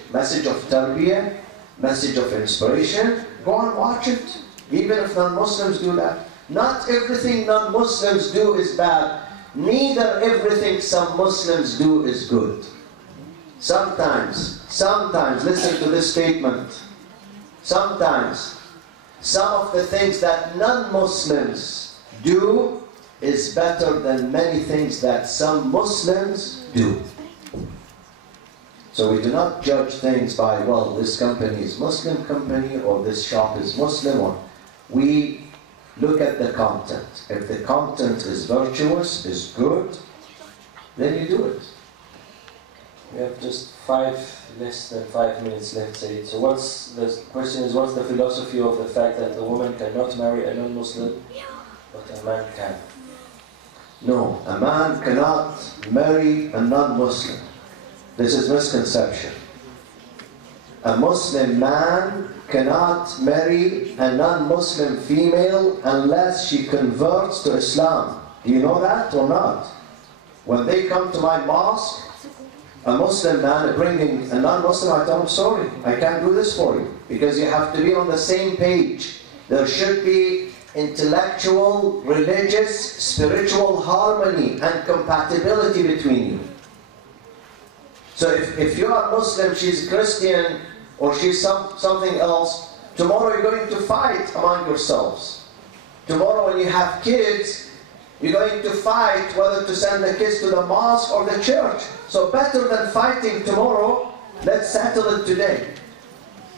of tarbiyah, message of inspiration, go and watch it. Even if non-Muslims do that. Not everything non-Muslims do is bad. Neither everything some Muslims do is good. Sometimes, listen to this statement. Sometimes, some of the things that non-Muslims do is better than many things that some Muslims do. So we do not judge things by, well, this company is Muslim company, or this shop is Muslim, or we look at the content. If the content is virtuous, is good, then you do it. We have just less than 5 minutes left, Sayed. So the question is, what's the philosophy of the fact that a woman cannot marry a non-Muslim, but a man can? No, a man cannot marry a non-Muslim. This is misconception. A Muslim man cannot marry a non-Muslim female unless she converts to Islam. Do you know that or not? When they come to my mosque, a Muslim man bringing a non-Muslim, I tell him, sorry, I can't do this for you. Because you have to be on the same page. There should be intellectual, religious, spiritual harmony and compatibility between you. So if you are Muslim, she's Christian, or she's something else, tomorrow you're going to fight among yourselves. Tomorrow when you have kids, you're going to fight whether to send the kids to the mosque or the church. So better than fighting tomorrow, let's settle it today.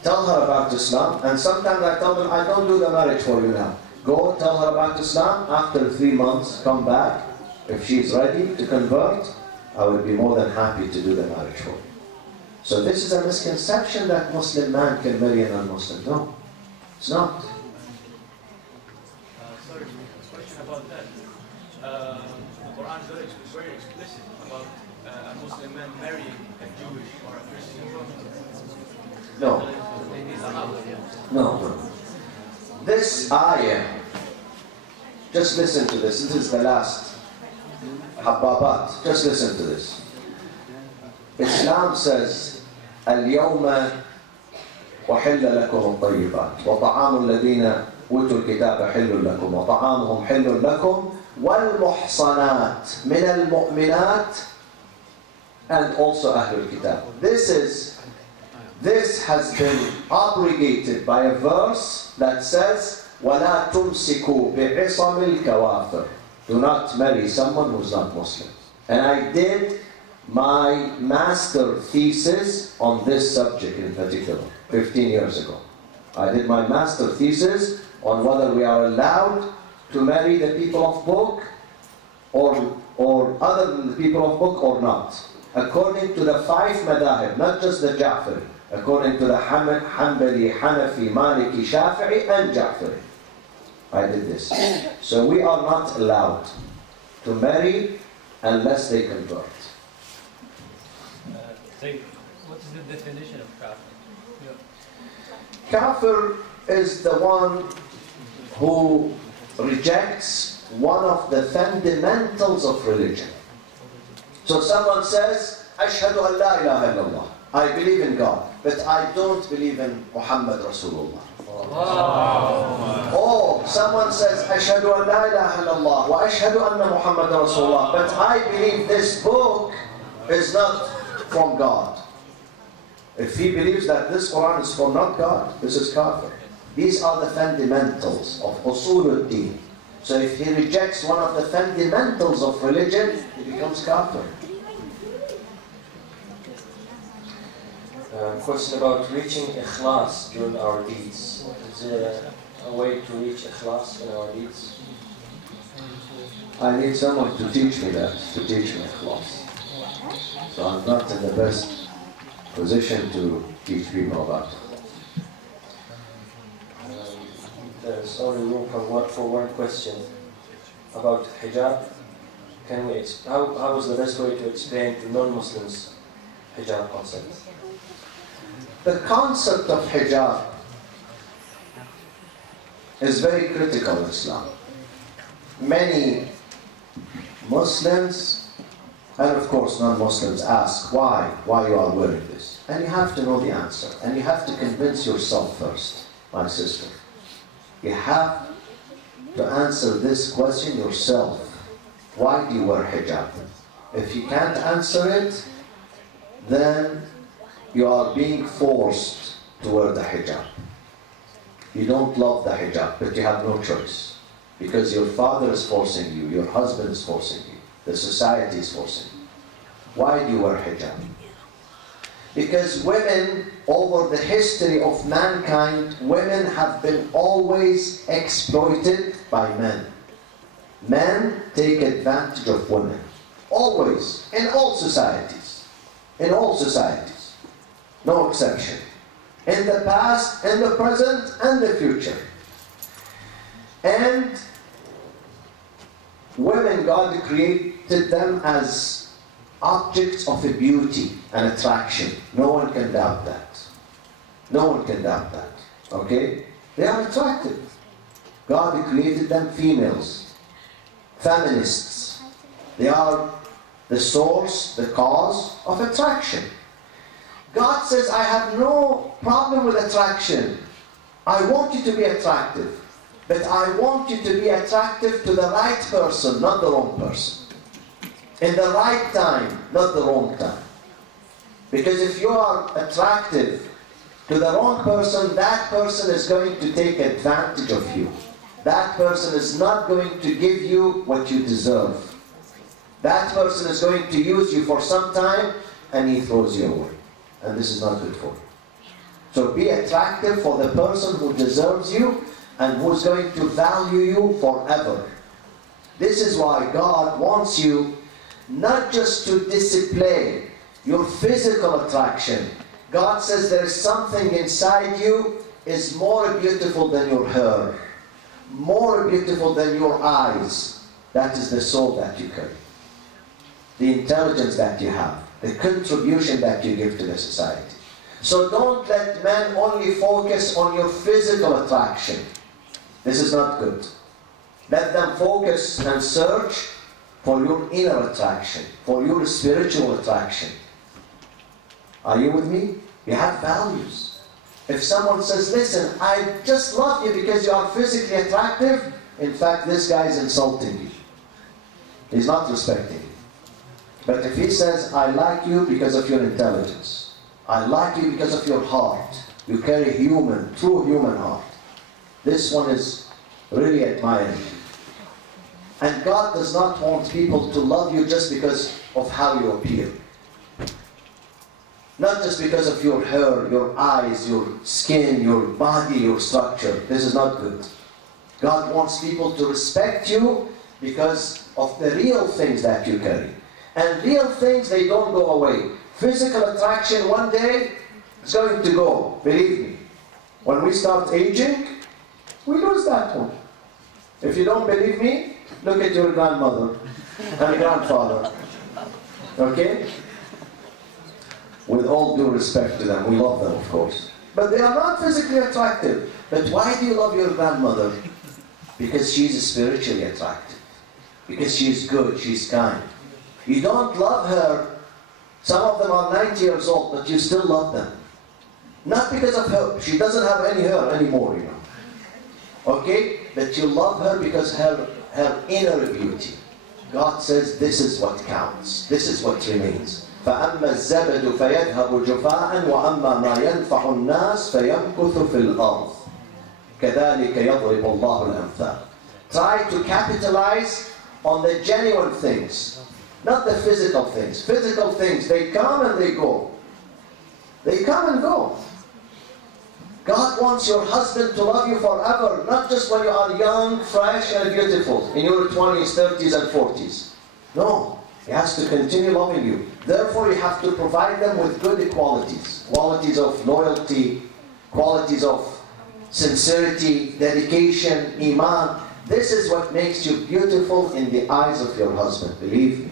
Tell her about Islam, and sometimes I tell them, I don't do the marriage for you now. Go tell her about Islam, after 3 months, come back. If she's ready to convert, I would be more than happy to do the marriage for you. So this is a misconception that Muslim man can marry a non-Muslim. No, it's not. Sorry, a question about that. The Quran is very explicit about a Muslim man marrying a Jewish or a Christian woman. No. No. This ayah, just listen to this. This is the last Hababat. Just listen to this. Islam says, اليوم وحل لكم الطيبات وطعام الذين أوتوا الكتاب حل لكم وطعامهم حل لكم والمحصنات من المؤمنات and also أهل الكتاب. This has been abrogated by a verse that says وَلَا تُمْسِكُوا بِعِصَمِ الْكَوَافِرِ. Do not marry someone who's not Muslim. And I did my master thesis on this subject in particular, 15 years ago. I did my master thesis on whether we are allowed to marry the people of book or other than the people of book or not. According to the 5 madahib, not just the Ja'fari. According to the Hanbali, Hanafi, Maliki, Shafi'i and Ja'fari. I did this. So we are not allowed to marry unless they convert. What is the definition of kafir? Kafir is the one who rejects one of the fundamentals of religion. So someone says, Ashhadu an la ilaha illallah. I believe in God, but I don't believe in Muhammad Rasulullah. Or someone says, Ashhadu an la ilaha illallah wa ashhadu anna Muhammad Rasulullah, but I believe this book is not from God. If he believes that this Quran is from not God, this is kafir. These are the fundamentals of usuluddin. So if he rejects one of the fundamentals of religion, he becomes kafir. Question about reaching ikhlas during our deeds. Is there a way to reach ikhlas in our deeds? I need someone to teach me that, to teach me ikhlas. So I'm not in the best position to teach people about it. There's only room for one question about hijab. how is the best way to explain to non-Muslims hijab concept? The concept of hijab is very critical in Islam. Many Muslims, and of course non-Muslims, ask why you are wearing this. And you have to know the answer. And you have to convince yourself first, my sister. You have to answer this question yourself. Why do you wear hijab? If you can't answer it, then you are being forced to wear the hijab. You don't love the hijab, but you have no choice. Because your father is forcing you, your husband is forcing you, the society is forcing you. Why do you wear hijab? Because women, over the history of mankind, women have been always exploited by men. Men take advantage of women. Always. In all societies. In all societies. No exception. In the past, in the present, and the future. And women, God created them as objects of beauty and attraction. No one can doubt that. No one can doubt that. Okay? They are attractive. God created them females. Feminists. They are the source, the cause of attraction. God says, I have no problem with attraction. I want you to be attractive. But I want you to be attractive to the right person, not the wrong person. In the right time, not the wrong time. Because if you are attractive to the wrong person, that person is going to take advantage of you. That person is not going to give you what you deserve. That person is going to use you for some time and he throws you away. And this is not good for you. So be attractive for the person who deserves you and who's going to value you forever. This is why God wants you not just to display your physical attraction. God says there is something inside you is more beautiful than your hair, more beautiful than your eyes. That is the soul that you carry, the intelligence that you have, the contribution that you give to the society. So don't let men only focus on your physical attraction. This is not good. Let them focus and search for your inner attraction, for your spiritual attraction. Are you with me? You have values. If someone says, listen, I just love you because you are physically attractive, in fact, this guy is insulting you. He's not respecting you. But if he says, I like you because of your intelligence, I like you because of your heart, you carry human, true human heart, this one is really admiring you. And God does not want people to love you just because of how you appear. Not just because of your hair, your eyes, your skin, your body, your structure. This is not good. God wants people to respect you because of the real things that you carry. And real things, they don't go away. Physical attraction one day is going to go, believe me. When we start aging, we lose that one. If you don't believe me, look at your grandmother and grandfather. Okay? With all due respect to them, we love them, of course. But they are not physically attractive. But why do you love your grandmother? Because she's spiritually attractive. Because she's good, she's kind. You don't love her. Some of them are 90 years old, but you still love them. Not because of her. She doesn't have any hair anymore, you know. Okay? But you love her because her inner beauty. God says this is what counts. This is what remains. فَأَمَّا الزَّبَدُ فَيَذْهَبُ جُفَاءً وَأَمَّا مَا يَنْفَعُ النَّاسِ فَيَمْكُثُ فِي الْأَرْضِ كَذَلِكَ يَضْرِبُ اللَّهُ الْأَمْثَالَ. Try to capitalize on the genuine things, not the physical things. Physical things, they come and they go. They come and go. God wants your husband to love you forever, not just when you are young, fresh, and beautiful, in your 20s, 30s, and 40s. No, He has to continue loving you. Therefore, you have to provide them with good qualities. Qualities of loyalty, qualities of sincerity, dedication, iman. This is what makes you beautiful in the eyes of your husband. Believe me.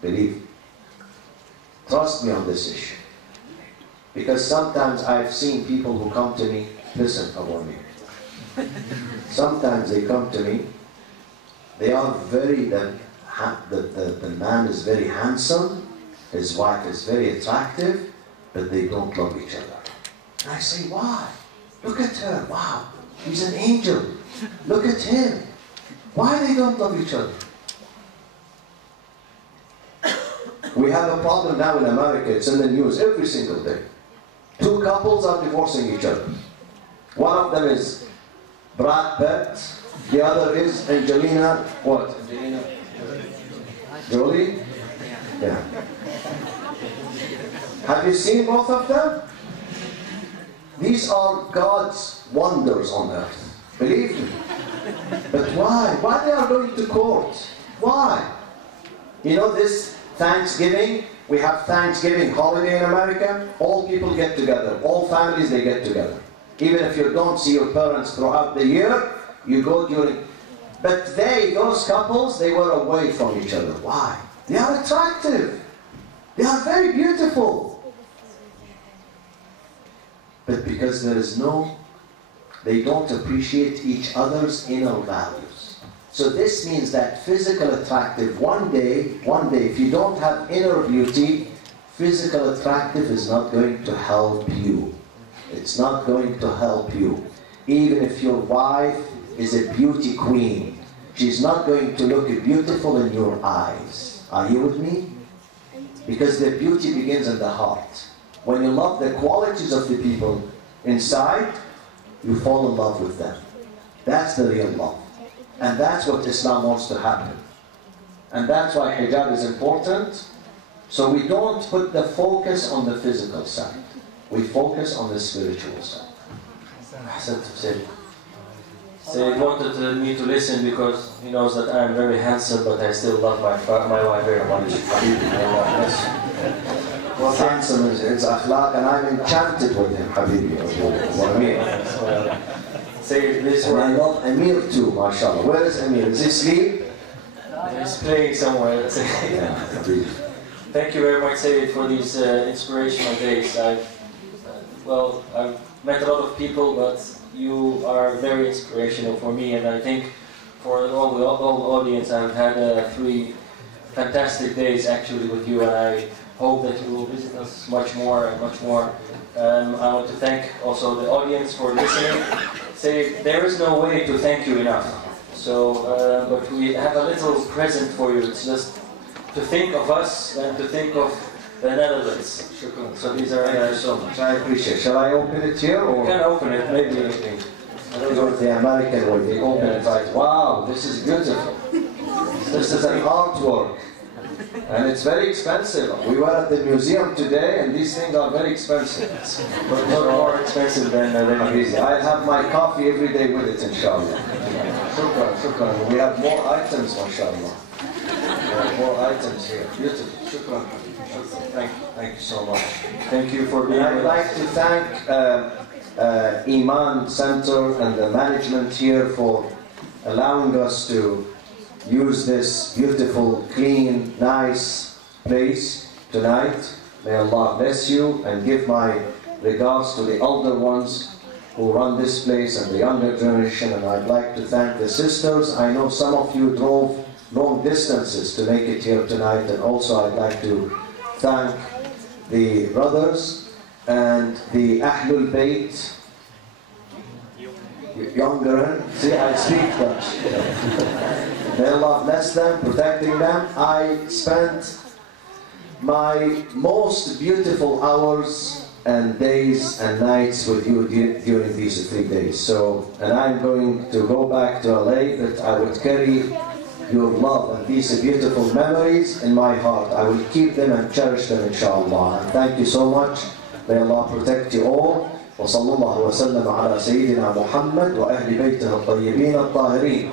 Believe me. Trust me on this issue. Because sometimes I've seen people who come to me, listen, Abu Amir. Sometimes they come to me, they are very, the man is very handsome, his wife is very attractive, but they don't love each other. And I say, why? Look at her, wow, she's an angel. Look at him. Why they don't love each other? We have a problem now in America, it's in the news every single day. 2 couples are divorcing each other. One of them is Brad Pitt, the other is Angelina, what? Angelina Jolie? Yeah. Have you seen both of them? These are God's wonders on earth. Believe me. But why? Why they are going to court? Why? You know this Thanksgiving, we have Thanksgiving holiday in America. All people get together. All families, they get together. Even if you don't see your parents throughout the year, you go during. But those couples, they were away from each other. Why? They are attractive. They are very beautiful. But because there is they don't appreciate each other's inner values. So this means that physical attractive, one day, if you don't have inner beauty, physical attractive is not going to help you. It's not going to help you. Even if your wife is a beauty queen, she's not going to look beautiful in your eyes. Are you with me? Because the beauty begins in the heart. When you love the qualities of the people inside, you fall in love with them. That's the real love. And that's what Islam wants to happen. And that's why hijab is important. So we don't put the focus on the physical side. We focus on the spiritual side. Sayed wanted me to listen because he knows that I'm very handsome, but I still love my wife very much. Well, handsome is akhlaq, and I'm enchanted with him, Habibi. Say this and one. I love Amir too, mashallah. Where is Amir? Is he asleep? He's playing somewhere. Thank you very much, Sayed, for these inspirational days. I've met a lot of people, but you are very inspirational for me, and I think for all the audience, I've had 3 fantastic days actually with you, and I hope that you will visit us much more and much more. I want to thank also the audience for listening. Say, there is no way to thank you enough. So, but we have a little present for you. It's just to think of us and to think of the Netherlands. So these are Thank you so much. I appreciate it. Shall I open it here? Or? You can open it, maybe. I don't know if the American way, they open it like, wow, this is beautiful. This is an artwork. And it's very expensive. We were at the museum today, and these things are very expensive. But not more expensive than easy. I'll have my coffee every day with it, inshallah. Shukran, shukran. We have more items, mashallah. We have more items here. Beautiful. Shukran. Thank you so much. Thank you for being I'd like to thank Iman Center and the management here for allowing us to use this beautiful, clean, nice place tonight. May Allah bless you and give my regards to the elder ones who run this place and the younger generation. And I'd like to thank the sisters. I know some of you drove long distances to make it here tonight, and also I'd like to thank the brothers and the Ahlalbait Jongeren. See, I speak Dutch. May Allah bless them, protecting them. I spent my most beautiful hours and days and nights with you during these 3 days. So, and I'm going to go back to LA, but I would carry your love and these beautiful memories in my heart. I will keep them and cherish them, inshallah. And thank you so much. May Allah protect you all. وصلى الله وسلم على سيدنا محمد وأهل بيته الطيبين الطاهرين.